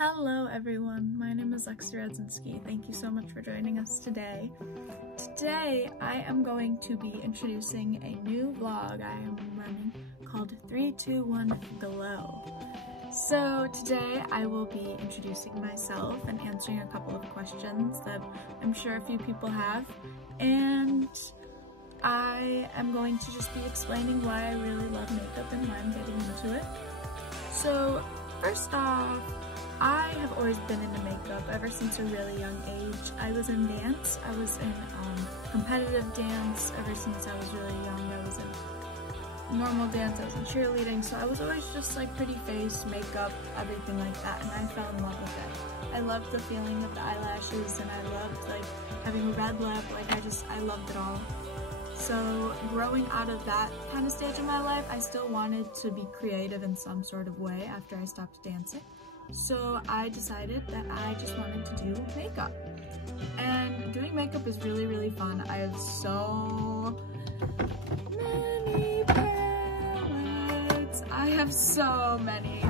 Hello everyone, my name is Lexi Radzinski. Thank you so much for joining us today. Today I am going to be introducing a new vlog I am running called 321 Glow. So today I will be introducing myself and answering a couple of questions that I'm sure a few people have, and I am going to just be explaining why I really love makeup and why I'm getting into it. So first off, I have always been into makeup ever since a really young age. I was in dance. I was in competitive dance ever since I was really young. I was in normal dance, I was in cheerleading, so I was always just like pretty face, makeup, everything like that, and I fell in love with it. I loved the feeling of the eyelashes, and I loved like having a red lip, I loved it all. So growing out of that kind of stage of my life, I still wanted to be creative in some sort of way after I stopped dancing. So I decided that I just wanted to do makeup. And doing makeup is really, really fun. I have so many palettes. I have so many.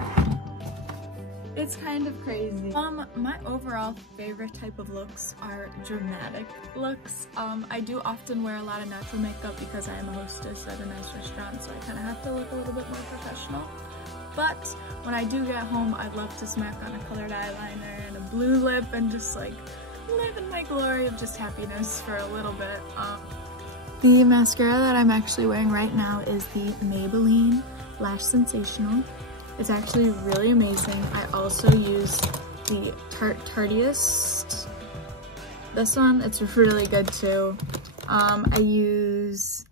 It's kind of crazy. My overall favorite type of looks are dramatic looks. I do often wear a lot of natural makeup because I am a hostess at a nice restaurant, so I kind of have to look a little bit more professional. But when I do get home, I love to smack on a colored eyeliner and a blue lip and just like live in my glory of just happiness for a little bit. The mascara that I'm actually wearing right now is the Maybelline Lash Sensational. It's actually really amazing. I also use the Tarteist. This one, it's really good too. I use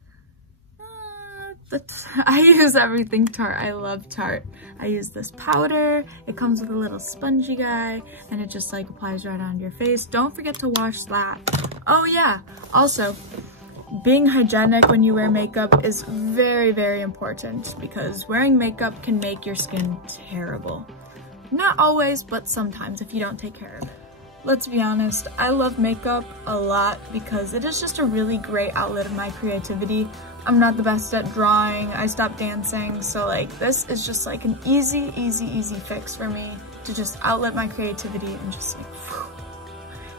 everything Tarte. I love Tarte. I use this powder. It comes with a little spongy guy, and it just like applies right on your face. Don't forget to wash that. Oh yeah, also, being hygienic when you wear makeup is very, very important because wearing makeup can make your skin terrible. Not always, but sometimes if you don't take care of it. Let's be honest, I love makeup a lot because it is just a really great outlet of my creativity. I'm not the best at drawing, I stopped dancing, so like this is just like an easy fix for me to just outlet my creativity and just like whew.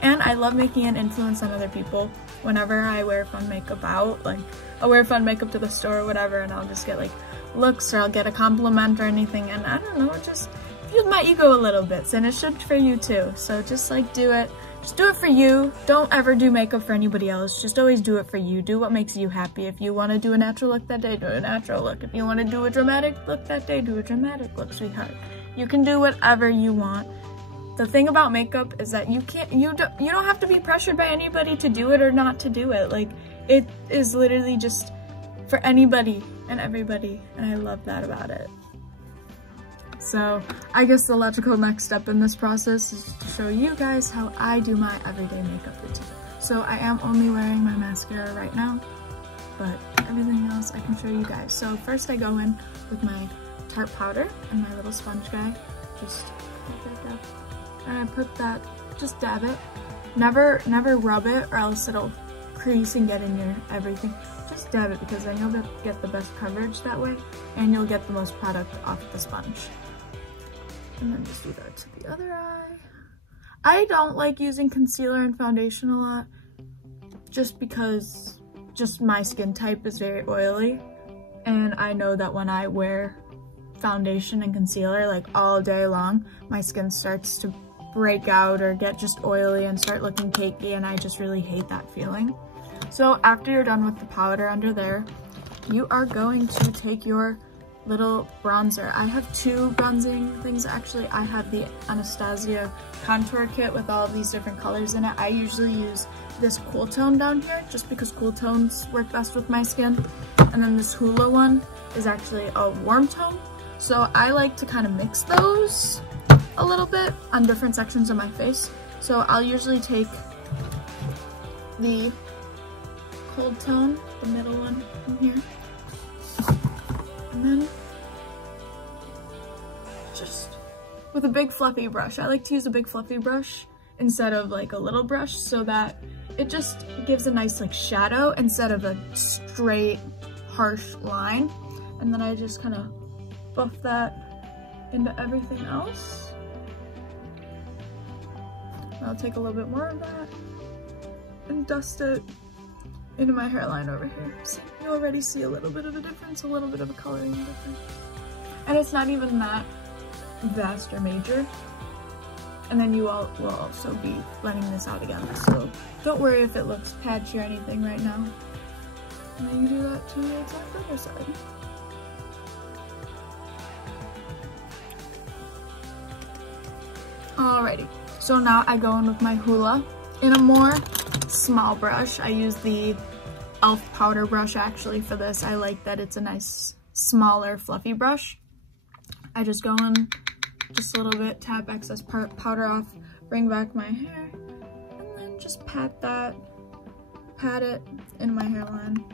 And I love making an influence on other people. Whenever I wear fun makeup out, like I'll wear fun makeup to the store or whatever, and I'll just get like looks or I'll get a compliment or anything, and I don't know, it just fuels my ego a little bit, and it should for you too. So just like do it. Just do it for you. Don't ever do makeup for anybody else. Just always do it for you. Do what makes you happy. If you want to do a natural look that day, do a natural look. If you want to do a dramatic look that day, do a dramatic look, sweetheart. You can do whatever you want. The thing about makeup is that you don't have to be pressured by anybody to do it or not to do it. Like, it is literally just for anybody and everybody, and I love that about it. So I guess the logical next step in this process is to show you guys how I do my everyday makeup routine. So I am only wearing my mascara right now, but everything else I can show you guys. So first I go in with my Tarte powder and my little sponge guy. Just dab. And I put that, just dab it. Never rub it or else it'll crease and get in your everything. Just dab it because then you'll get the best coverage that way, and you'll get the most product off the sponge. And then just do that to the other eye. I don't like using concealer and foundation a lot just because my skin type is very oily, and I know that when I wear foundation and concealer like all day long, my skin starts to break out or get just oily and start looking cakey, and I just really hate that feeling. So after you're done with the powder under there, you are going to take your little bronzer. I have two bronzing things actually. I have the Anastasia contour kit with all of these different colors in it. I usually use this cool tone down here just because cool tones work best with my skin. And then this Hoola one is actually a warm tone. So I like to kind of mix those a little bit on different sections of my face. So I'll usually take the cold tone, the middle one in here, and then just with a big fluffy brush. I like to use a big fluffy brush instead of like a little brush so that it just gives a nice like shadow instead of a straight harsh line. And then I just kind of buff that into everything else. I'll take a little bit more of that and dust it into my hairline over here. See, you already see a little bit of a difference, a little bit of a coloring difference. And it's not even that vast or major. And then you all will also be blending this out again. So don't worry if it looks patchy or anything right now. And then you do that to the exact other side. Alrighty, so now I go in with my Hoola in a more small brush. I use the e.l.f. powder brush actually for this. I like that it's a nice, smaller, fluffy brush. I just go in just a little bit, tap excess powder off, bring back my hair, and then just pat it in my hairline.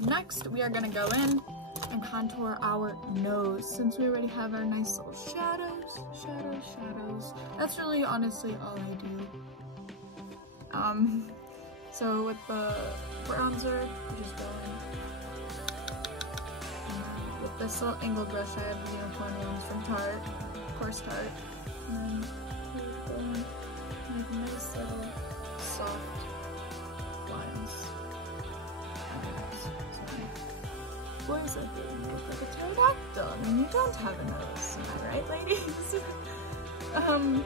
Next, we are gonna go in and contour our nose since we already have our nice little shadows. That's really honestly all I do. So with the bronzer, you just go in. And with this little angled brush, I have the unicorn ones from Tarte, of course Tarte. And then you go in and make nice little soft lines. Boys like you look like a pterodactyl. I mean, you don't have a nose, am I right, ladies? And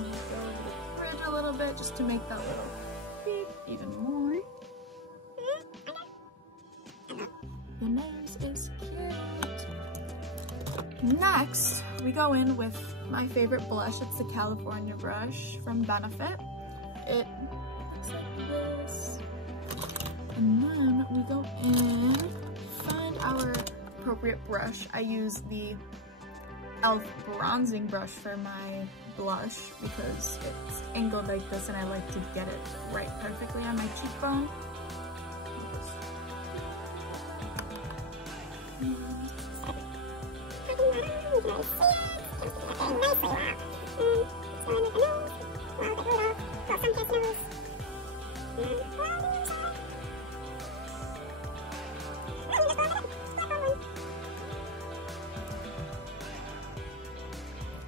then go over the bridge a little bit just to make that little beak even more. Your nose is cute. Next, we go in with my favorite blush. It's the California brush from Benefit. It looks like this. And then we go in, find our appropriate brush. I use the e.l.f. bronzing brush for my blush because it's angled like this and I like to get it right perfectly on my cheekbone.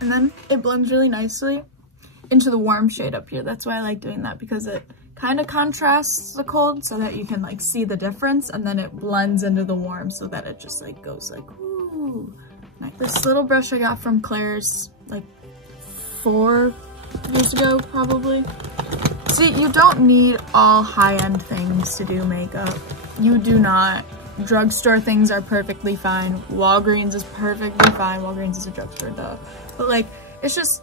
And then it blends really nicely into the warm shade up here. That's why I like doing that, because it kind of contrasts the cold so that you can like see the difference, and then it blends into the warm so that it just like goes like, ooh. Like this little brush I got from Claire's like 4 years ago probably. See, you don't need all high-end things to do makeup. You do not. Drugstore things are perfectly fine. Walgreens is perfectly fine. Walgreens is a drugstore, duh. But like, it's just,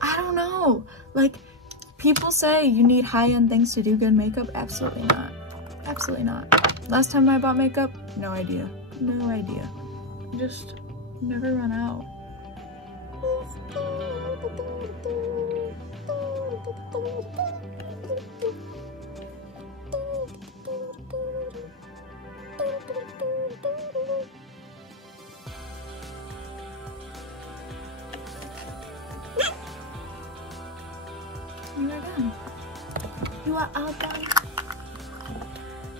I don't know. Like, people say you need high-end things to do good makeup. Absolutely not. Absolutely not. Last time I bought makeup, no idea. No idea. Just never run out. You are done. You are all done.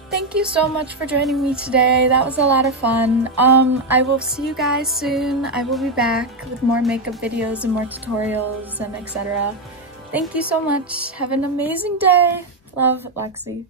Thank you so much for joining me today. That was a lot of fun. I will see you guys soon. I will be back with more makeup videos and more tutorials and etc. Thank you so much. Have an amazing day. Love, Lexi.